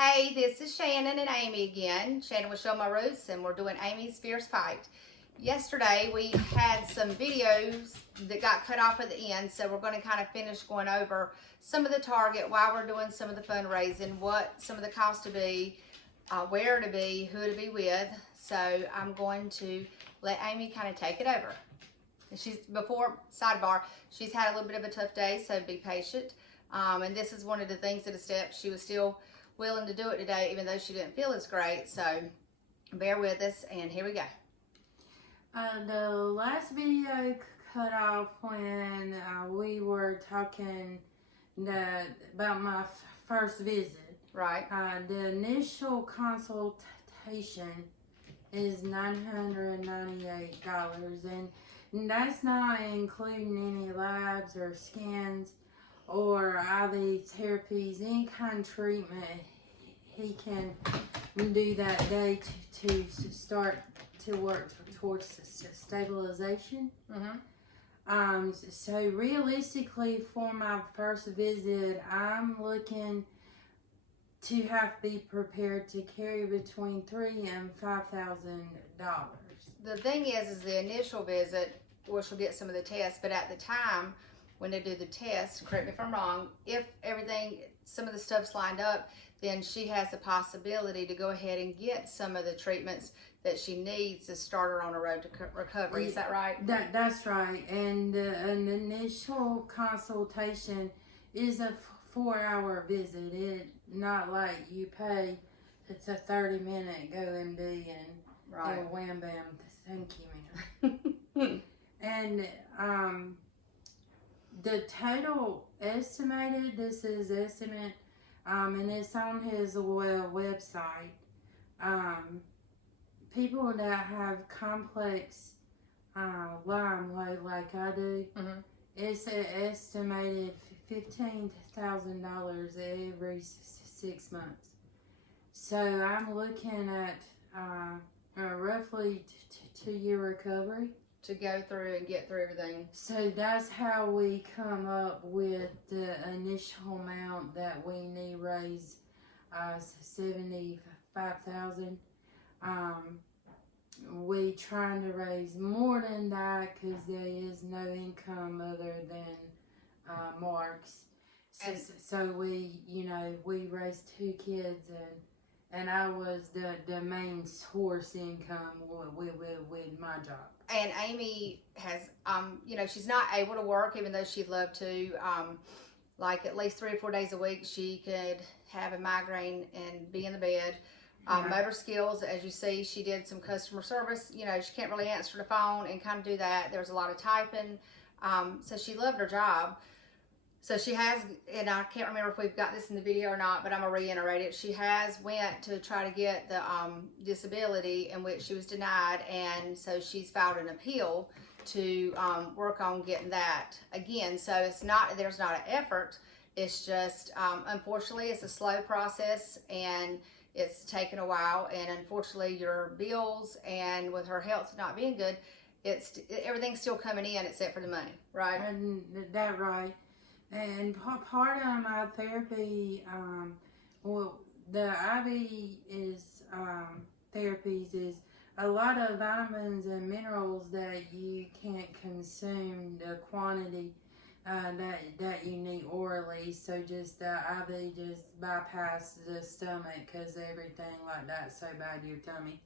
Hey, this is Shannon and Amy again. Shannon will show my roots and we're doing Amy's Fierce Fight. Yesterday we had some videos that got cut off at the end, so we're going to kind of finish going over some of the target, why we're doing some of the fundraising, what some of the costs to be, where to be, who to be with. So I'm going to let Amy kind of take it over. Sidebar, she's had a little bit of a tough day, so be patient. And this is one of the things at a step. She was still willing to do it today, even though she didn't feel as great. So bear with us, and here we go. The last video cut off when we were talking about my first visit. Right. The initial consultation is $998, and that's not including any labs or scans or IV therapies, any kind of treatment he can do that day to start to work towards stabilization. So realistically, for my first visit, I'm looking to have to be prepared to carry between $3,000 and $5,000. The thing is the initial visit, well, she'll get some of the tests, but at the time when they do the test, correct me if I'm wrong, if everything, some of the stuff's lined up, then she has the possibility to go ahead and get some of the treatments that she needs to start her on a road to recovery. Is that right? That's right. And an initial consultation is a 4-hour visit. It's not like you pay, it's a 30-minute go MD and right. Wham bam, thank you, ma'am. And the total estimated, this is estimate, and it's on his website. People that have complex LYME like I do, it's an estimated $15,000 every 6 months. So I'm looking at roughly 2-year recovery. To go through and get through everything. So that's how we come up with the initial amount that we need raise, $75,000. We trying to raise more than that because there is no income other than Mark's. So we, we raised 2 kids and I was the main source income with my job. And Amy has, she's not able to work even though she'd love to. Like at least 3 or 4 days a week, she could have a migraine and be in the bed. Motor skills, as you see, she did some customer service. She can't really answer the phone and kind of do that. There's a lot of typing. So she loved her job. So she has, and I can't remember if we've got this in the video or not, but I'm going to reiterate it. She has went to try to get the disability in which she was denied, and so she's filed an appeal to work on getting that again. So it's not, there's not an effort. It's just, unfortunately, it's a slow process, and it's taken a while, and unfortunately your bills and with her health not being good, everything's still coming in except for the money, right? And that right. And part of my therapy, the IV is therapies is a lot of vitamins and minerals that you can't consume the quantity that you need orally. So just the IV just bypass the stomach because everything like that's so bad to your tummy.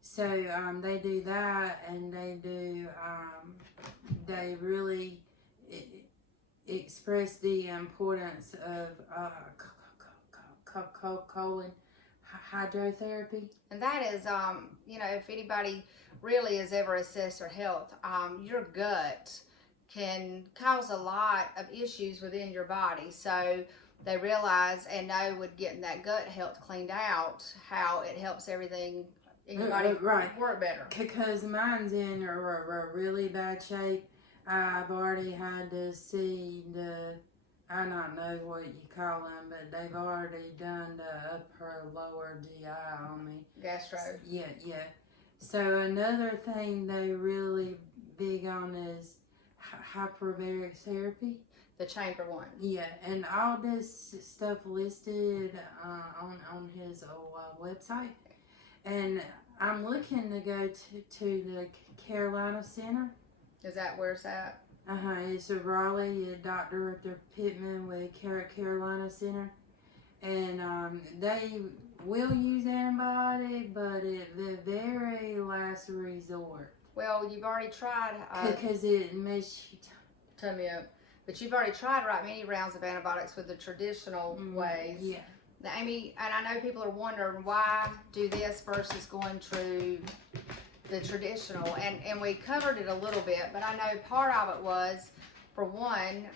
So they do that, and they really express the importance of colon hydrotherapy. And that is, if anybody really has ever assessed their health, your gut can cause a lot of issues within your body. So they realize and know with getting that gut health cleaned out, how it helps everything in your body work better. Because mine's in a really bad shape. I've already had to see I don't know what you call them, but they've already done the upper lower GI on me. Gastro. Yeah. So another thing they really big on is hyperbaric therapy. the chamber one. Yeah, and all this stuff listed on his website. And I'm looking to go to the Carolina Center. Is that where it's at? It's a Raleigh, Dr. Pittman with Carolina Center. And they will use antibiotic, but at the very last resort. Well, you've already tried. Because it makes you tummy up. But you've already tried right many rounds of antibiotics with the traditional ways. Yeah. Now, Amy, and I know people are wondering why do this versus going through the traditional. And we covered it a little bit, but I know part of it was, for one,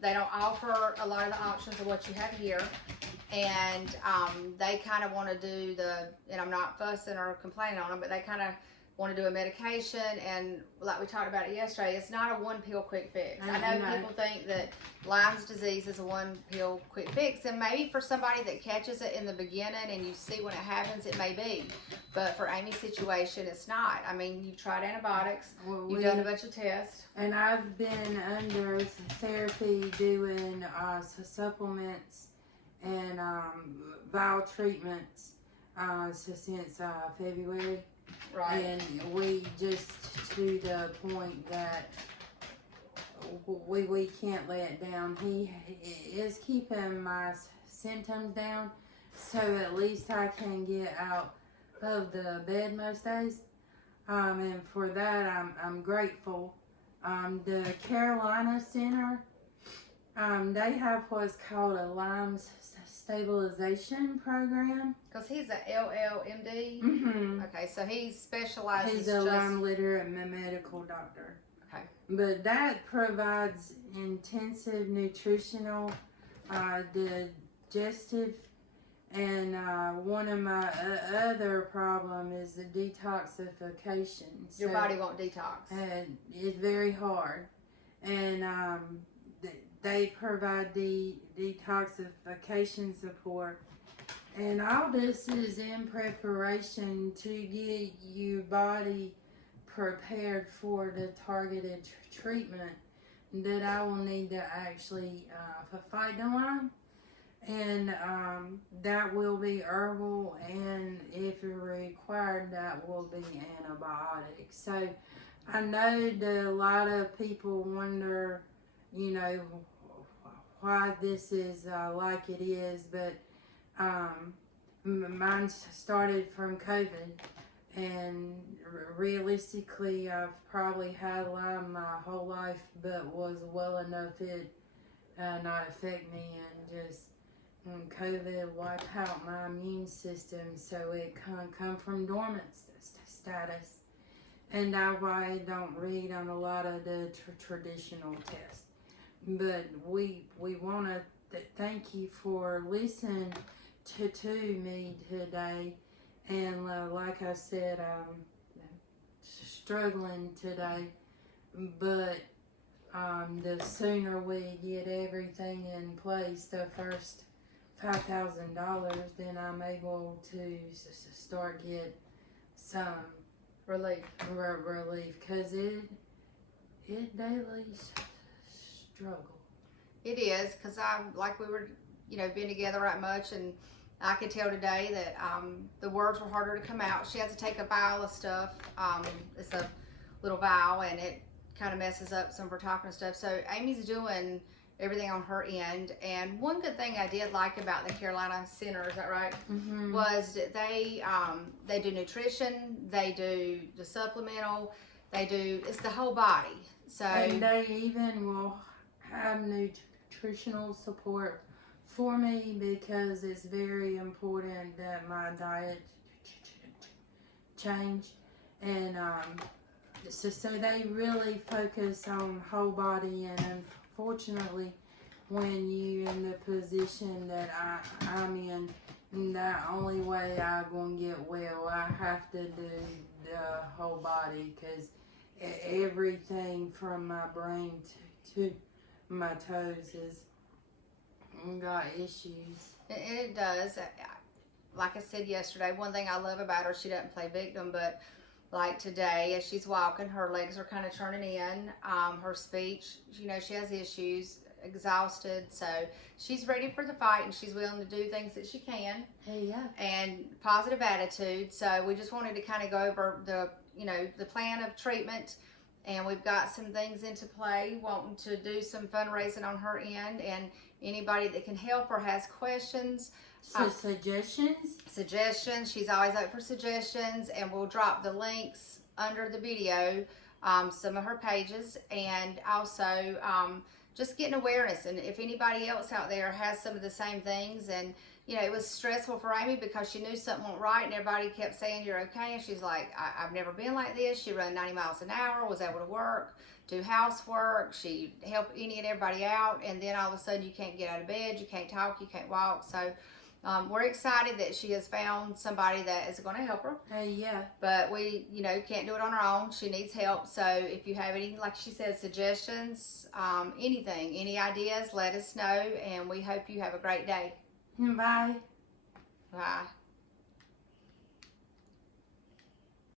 they don't offer a lot of the options of what you have here. And they kind of want to do and I'm not fussing or complaining on them, but they kind of want to do a medication, and like we talked about it yesterday, it's not a one pill quick fix. I know people think that Lyme's disease is a one pill quick fix, and maybe for somebody that catches it in the beginning and you see when it happens, it may be. But for Amy's situation, it's not. I mean, you've tried antibiotics, you've done a bunch of tests. And I've been under therapy doing supplements and vial treatments since February. Right. And we just to the point that we can't let it down. He is keeping my symptoms down, so at least I can get out of the bed most days. And for that, I'm grateful. The Carolina Center, they have what's called a Lyme stabilization program. Because he's a LLMD. Mm-hmm. Okay, so he specializes. He's a Lyme literate medical doctor. Okay. But that provides intensive nutritional, digestive, and one of my other problem is the detoxification. Your body won't detox. And it's very hard. And they provide the detoxification support. And all this is in preparation to get your body prepared for the targeted treatment that I will need to actually fight the Lyme. And that will be herbal, and if required, that will be antibiotic. So I know that a lot of people wonder, you know, why this is like it is, but mine started from COVID, and realistically I've probably had Lyme my whole life, but was well enough it not affect me, and just COVID wiped out my immune system, so it come from dormant status. And that's why I don't read on a lot of the traditional tests. But we want to thank you for listening to me today. And like I said, I'm struggling today. But the sooner we get everything in place, the first $5,000, then I'm able to start get some relief. Because it daily struggle. It is, because I'm like we were, being together right much, and I could tell today that the words were harder to come out. She has to take a vial of stuff. It's a little vial, and it kind of messes up some of her talking stuff. So Amy's doing everything on her end. And one good thing I did like about the Carolina Center, is that right? Mm-hmm. Was that they do nutrition, they do the supplemental, it's the whole body. So, and they even will have nutritional support for me, because it's very important that my diet change. And so they really focus on whole body. And unfortunately, when you're in the position that I'm in, the only way I'm going to get well, I have to do the whole body, because everything from my brain to my toes has got issues. It does. Like I said yesterday, one thing I love about her, she doesn't play victim, but Like today, as she's walking, her legs are kind of turning in. Her speech, you know, she has issues, exhausted. So she's ready for the fight, and she's willing to do things that she can. Yeah. And positive attitude. So we just wanted to kind of go over the, you know, the plan of treatment. And we've got some things into play, wanting to do some fundraising on her end. And anybody that can help or has questions. So suggestions? She's always out for suggestions. And we'll drop the links under the video, some of her pages. And also just getting awareness. And if anybody else out there has some of the same things, and you know, it was stressful for Amy because she knew something wasn't right, and everybody kept saying you're okay, and she's like, I've never been like this. She ran 90 miles an hour, was able to work, do housework, she helped any and everybody out, and then all of a sudden you can't get out of bed, you can't talk, you can't walk. So we're excited that she has found somebody that is going to help her. Yeah. But we, you know, can't do it on our own. She needs help. So if you have any, like she said, suggestions, anything, any ideas, let us know, and we hope you have a great day. Bye. Bye.